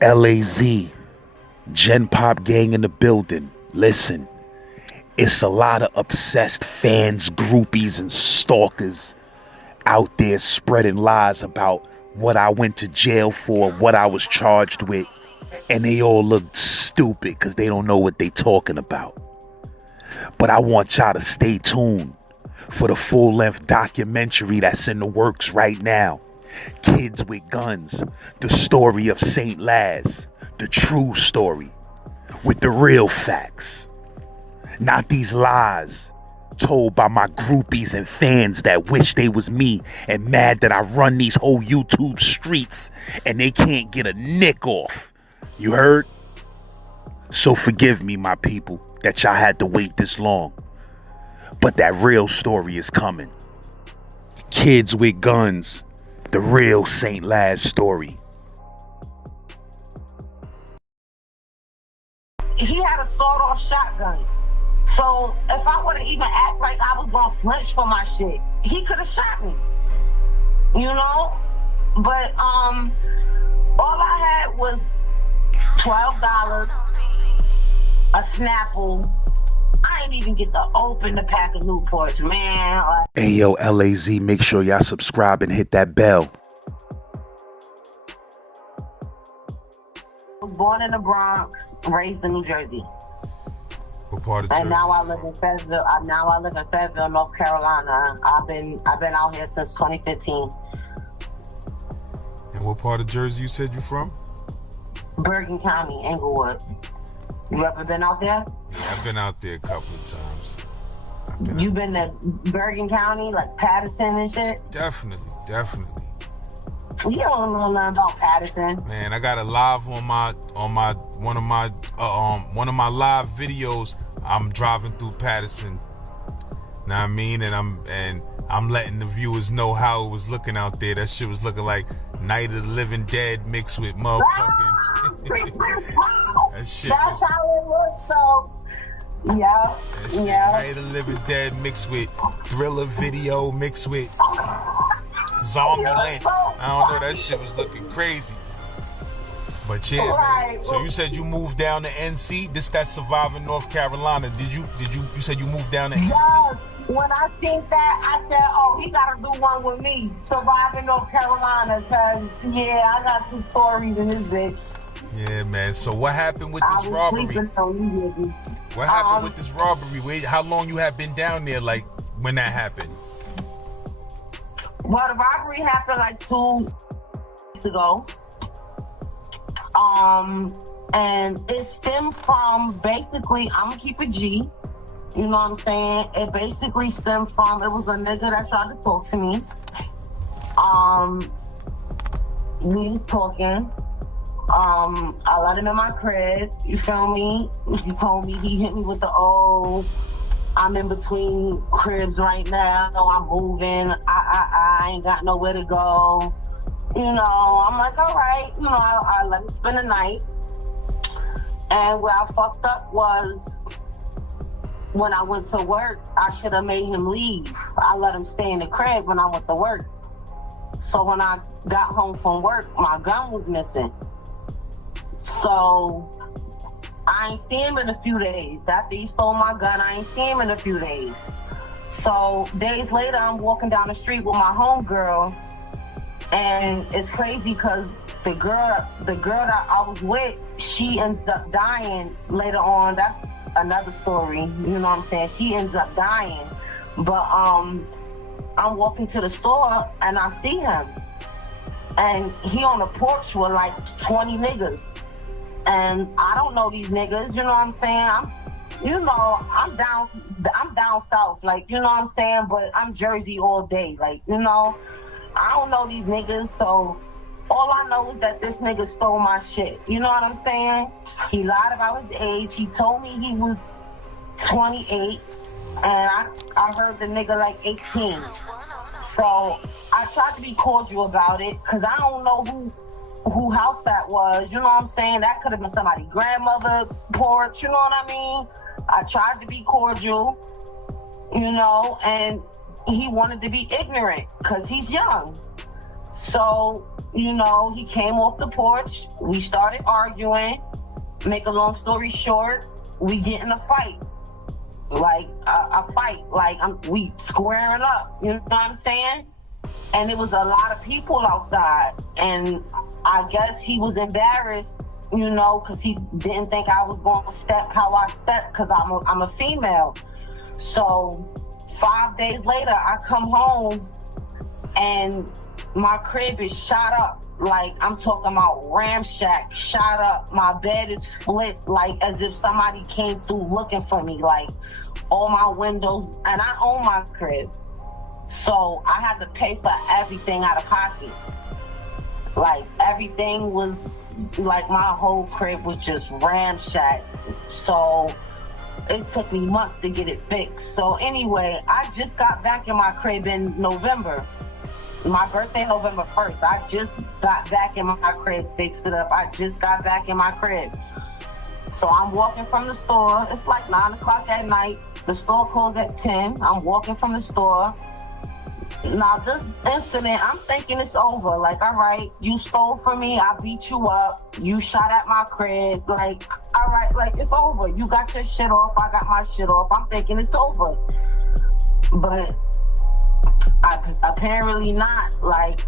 LAZ, Gen Pop Gang in the building. Listen, it's a lot of obsessed fans, groupies, and stalkers out there spreading lies about what I went to jail for, what I was charged with, and they all look stupid because they don't know what they talking about. But I want y'all to stay tuned for the full-length documentary that's in the works right now. Kids with Guns, the story of St. Laz, the true story, with the real facts. Not these lies told by my groupies and fans that wish they was me and mad that I run these whole YouTube streets and they can't get a nick off. You heard? So forgive me, my people, that y'all had to wait this long. But that real story is coming. Kids with Guns, the real St. Laz story. He had a sawed-off shotgun. So if I would have even act like I was gonna flinch for my shit, he could have shot me. You know? But all I had was $12, a Snapple. I didn't even get to open the pack of Newports, man. Hey yo, LAZ, make sure y'all subscribe and hit that bell. I was born in the Bronx, raised in New Jersey. What part of Jersey? And now I live in Fayetteville. Now I live in Fayetteville, North Carolina. I've been out here since 2015. And what part of Jersey you said you from? Bergen County, Englewood. You ever been out there? Yeah, I've been out there a couple of times. You been to Bergen County, like Patterson and shit? Definitely. You don't know nothing about Patterson. Man, I got a live on one of my live videos. I'm driving through Patterson. Know what I mean? And I'm letting the viewers know how it was looking out there. That shit was looking like Night of the Living Dead mixed with motherfucking. That shit That's was, how it looks, so. Yeah. That shit, Night of the Living Dead mixed with Thriller video mixed with Zombie Land. I don't know, that shit was looking crazy. But yeah, man. So you said you moved down to NC? That's Surviving North Carolina. You said you moved down to NC? Yes. When I seen that, I said, oh, he gotta do one with me. Surviving North Carolina, cause yeah, I got some stories in this bitch. Yeah, man. So what happened with this robbery? What happened with this robbery? How long you have been down there, like, when that happened? Well, the robbery happened like 2 weeks ago. And it stemmed from, basically, I'm gonna keep it G. You know what I'm saying? It basically stemmed from, it was a nigga that tried to talk to me. We was talking. I let him in my crib, you feel me? He told me, he hit me with the, oh, I'm in between cribs right now, I'm moving, I ain't got nowhere to go. You know, I'm like, all right, you know, I let him spend the night. And where I fucked up was, when I went to work, I should have made him leave. I let him stay in the crib when I went to work. So when I got home from work, my gun was missing. So I ain't see him in a few days. After he stole my gun, I ain't see him in a few days. So days later, I'm walking down the street with my homegirl, and it's crazy because the girl that I was with, she ends up dying later on. That's another story. You know what I'm saying? She ends up dying. But I'm walking to the store and I see him, and he on the porch with like 20 niggas. And I don't know these niggas, you know what I'm saying? I'm down south, like, you know what I'm saying? But I'm Jersey all day, like, you know? I don't know these niggas, so all I know is that this nigga stole my shit. You know what I'm saying? He lied about his age. He told me he was 28, and I heard the nigga like 18. So I tried to be cordial about it, because I don't know who house that was, you know what I'm saying? That could have been somebody's grandmother porch, you know what I mean? I tried to be cordial, you know, and he wanted to be ignorant because he's young. So you know, he came off the porch. We started arguing. Make a long story short, we get in a fight. Like a fight. Like we squaring up. You know what I'm saying? And it was a lot of people outside. And I guess he was embarrassed, you know, because he didn't think I was going to step how I step because I'm a female. So 5 days later, I come home and my crib is shot up. Like, I'm talking about ramshack, shot up. My bed is flipped, like as if somebody came through looking for me. Like, all my windows, and I own my crib. So I had to pay for everything out of pocket. Like, everything was, like, my whole crib was just ramshack. So it took me months to get it fixed. So anyway, I just got back in my crib in November. My birthday, November 1st. I just got back in my crib, fixed it up. I just got back in my crib. So I'm walking from the store. It's like 9 o'clock at night. The store closed at 10. I'm walking from the store. Now, this incident, I'm thinking it's over. Like, all right, you stole from me. I beat you up. You shot at my crib. Like, all right, like, it's over. You got your shit off. I got my shit off. I'm thinking it's over. But apparently not. Like,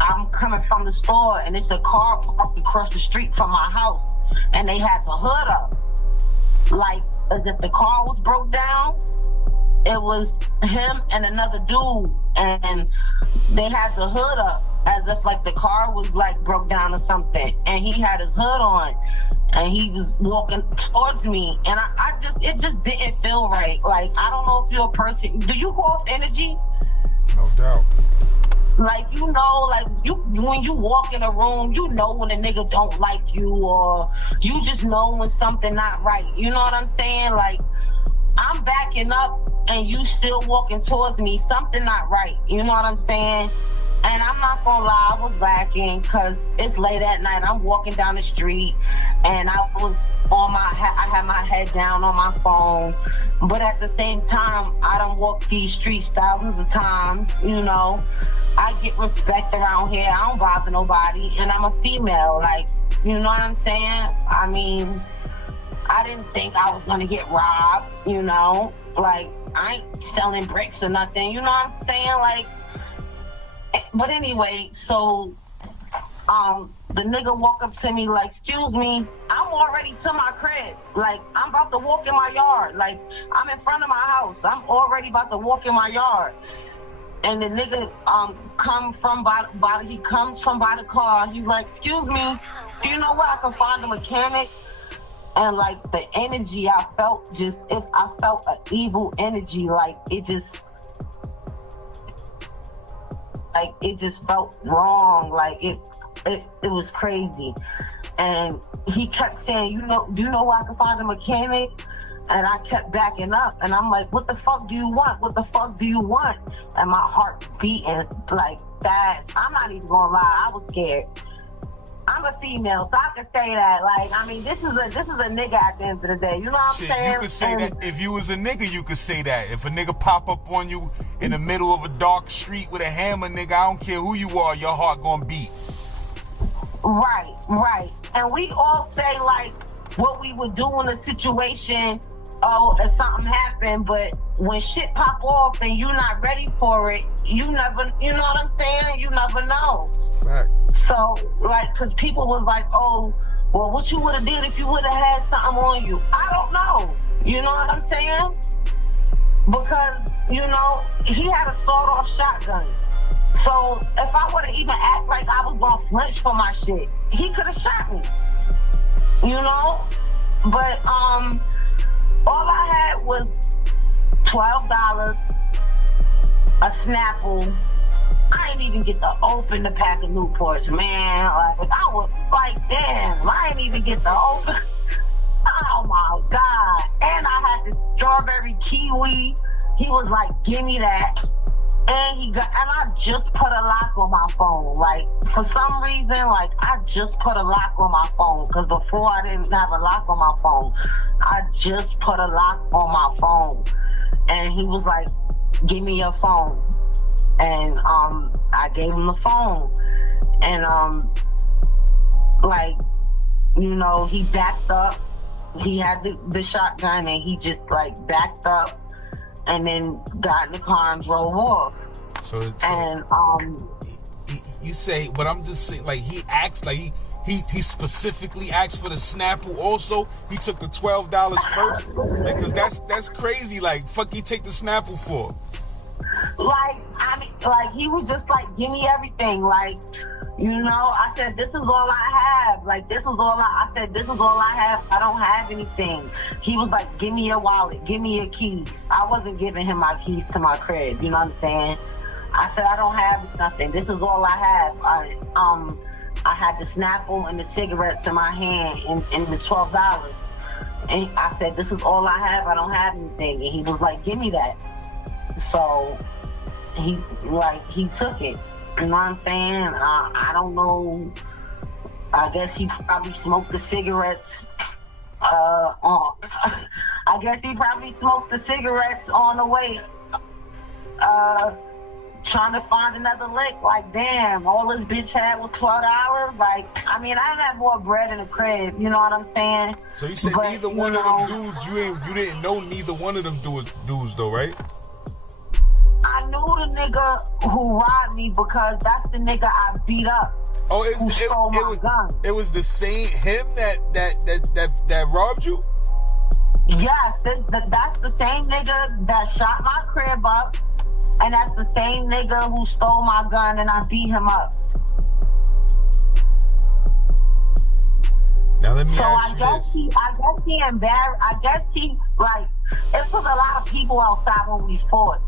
I'm coming from the store, and it's a car parked across the street from my house. And they had the hood up. Like, as if the car was broke down. It was him and another dude, and they had the hood up as if like the car was like broke down or something, and he had his hood on, and he was walking towards me, and it just didn't feel right. Like, I don't know if you're a person, do you go off energy? No doubt. Like, you know, like when you walk in a room, you know when a nigga don't like you, or you just know when something not right. You know what I'm saying? Like, I'm backing up and you still walking towards me. Something not right. You know what I'm saying? And I'm not gonna lie, I was backing because it's late at night. I'm walking down the street and I was I had my head down on my phone. But at the same time, I done walked these streets thousands of times, you know. I get respect around here. I don't bother nobody. And I'm a female. Like, you know what I'm saying? I mean, I didn't think I was gonna get robbed, you know? Like, I ain't selling bricks or nothing, you know what I'm saying? Like, but anyway, so, the nigga walk up to me like, excuse me, I'm already to my crib. Like, I'm about to walk in my yard. Like, I'm in front of my house. I'm already about to walk in my yard. And the nigga, comes from by the car. He's like, excuse me, do you know where I can find a mechanic? And like the energy I felt, I felt an evil energy. Like it just felt wrong. Like it was crazy. And he kept saying, do you know where I can find a mechanic? And I kept backing up, and I'm like, what the fuck do you want? What the fuck do you want? And my heart beating like fast. I'm not even gonna lie, I was scared. I'm a female, so I can say that. Like, I mean, this is a nigga at the end of the day. You know what I'm saying? You could say that. If you was a nigga, you could say that. If a nigga pop up on you in the middle of a dark street with a hammer, nigga, I don't care who you are, your heart gonna beat. Right. And we all say, like, what we would do in a situation, if something happened, but when shit pop off and you're not ready for it, you know what I'm saying? You never know. Fact. So, like, because people was like, oh, well, what you would have did if you would have had something on you? I don't know. You know what I'm saying? Because, you know, he had a sawed-off shotgun. So, if I would have even act like I was going to flinch for my shit, he could have shot me. You know? But, all I had was $12, a Snapple. I didn't even get to open the pack of Newports, man. Like, I was like, damn, I didn't even get to open. Oh my God. And I had the strawberry kiwi. He was like, give me that. And I just put a lock on my phone. Like, for some reason, like, I just put a lock on my phone. Because before I didn't have a lock on my phone. I just put a lock on my phone. And he was like, give me your phone. And I gave him the phone, and like, you know, he backed up. He had the shotgun, and he just like backed up, and then got in the car and drove off. And you say, but I'm just saying, like, he asked, like, he specifically asked for the Snapple. Also, he took the $12 first, like, cause that's crazy. Like, fuck, he take the Snapple for? Like, I mean, like, he was just like, give me everything. Like, you know, I said, this is all I have. Like, this is all I said, this is all I have. I don't have anything. He was like, give me your wallet, give me your keys. I wasn't giving him my keys to my crib, you know what I'm saying? I said, I don't have nothing. This is all I have. I had the Snapple and the cigarettes in my hand, and the $12. And I said, this is all I have. I don't have anything. And he was like, give me that. So he took it. You know what I'm saying? I don't know. I guess he probably smoked the cigarettes. On. I guess he probably smoked the cigarettes on the way. Trying to find another lick. Like, damn, all this bitch had was $12. Like, I mean, I had more bread in the crib. You know what I'm saying? So you said neither one of them dudes. You didn't know neither one of them dudes though, right? I knew the nigga who robbed me because that's the nigga I beat up. Oh, who stole my gun. It was the same him that robbed you? Yes, that's the same nigga that shot my crib up, and that's the same nigga who stole my gun and I beat him up. Now let me ask you this. I guess he embarrassed. I guess he, like, it was a lot of people outside when we fought.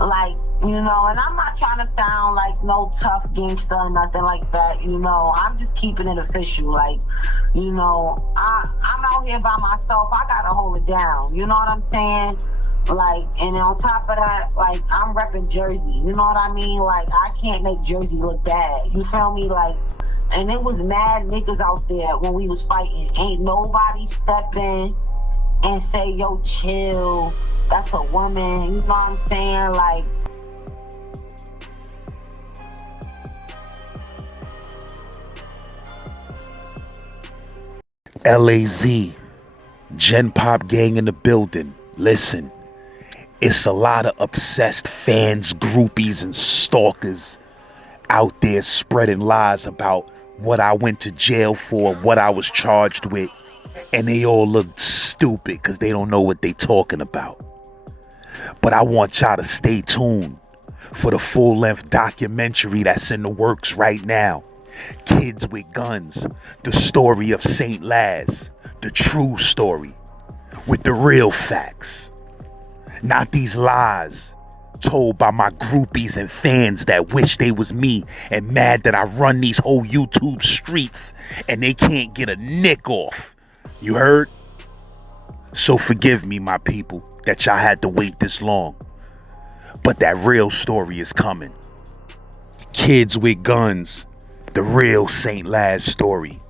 Like, you know, and I'm not trying to sound like no tough gangster or nothing like that, you know. I'm just keeping it official. Like, you know, I'm out here by myself. I gotta hold it down. You know what I'm saying? Like, and on top of that, like, I'm repping Jersey. You know what I mean? Like, I can't make Jersey look bad. You feel me? Like, and it was mad niggas out there when we was fighting. Ain't nobody step in and say, yo, chill. That's a woman. You know what I'm saying? Like, LAZ, Gen Pop gang in the building. Listen, it's a lot of obsessed fans, groupies, and stalkers out there spreading lies about what I went to jail for, what I was charged with, and they all look stupid because they don't know what they talking about. But I want y'all to stay tuned for the full-length documentary that's in the works right now. Kids with Guns, the story of St. Laz, the true story, with the real facts. Not these lies told by my groupies and fans that wish they was me and mad that I run these whole YouTube streets and they can't get a nick off. You heard? So forgive me, my people, that y'all had to wait this long. But that real story is coming. Kids with Guns, the real St. Laz story.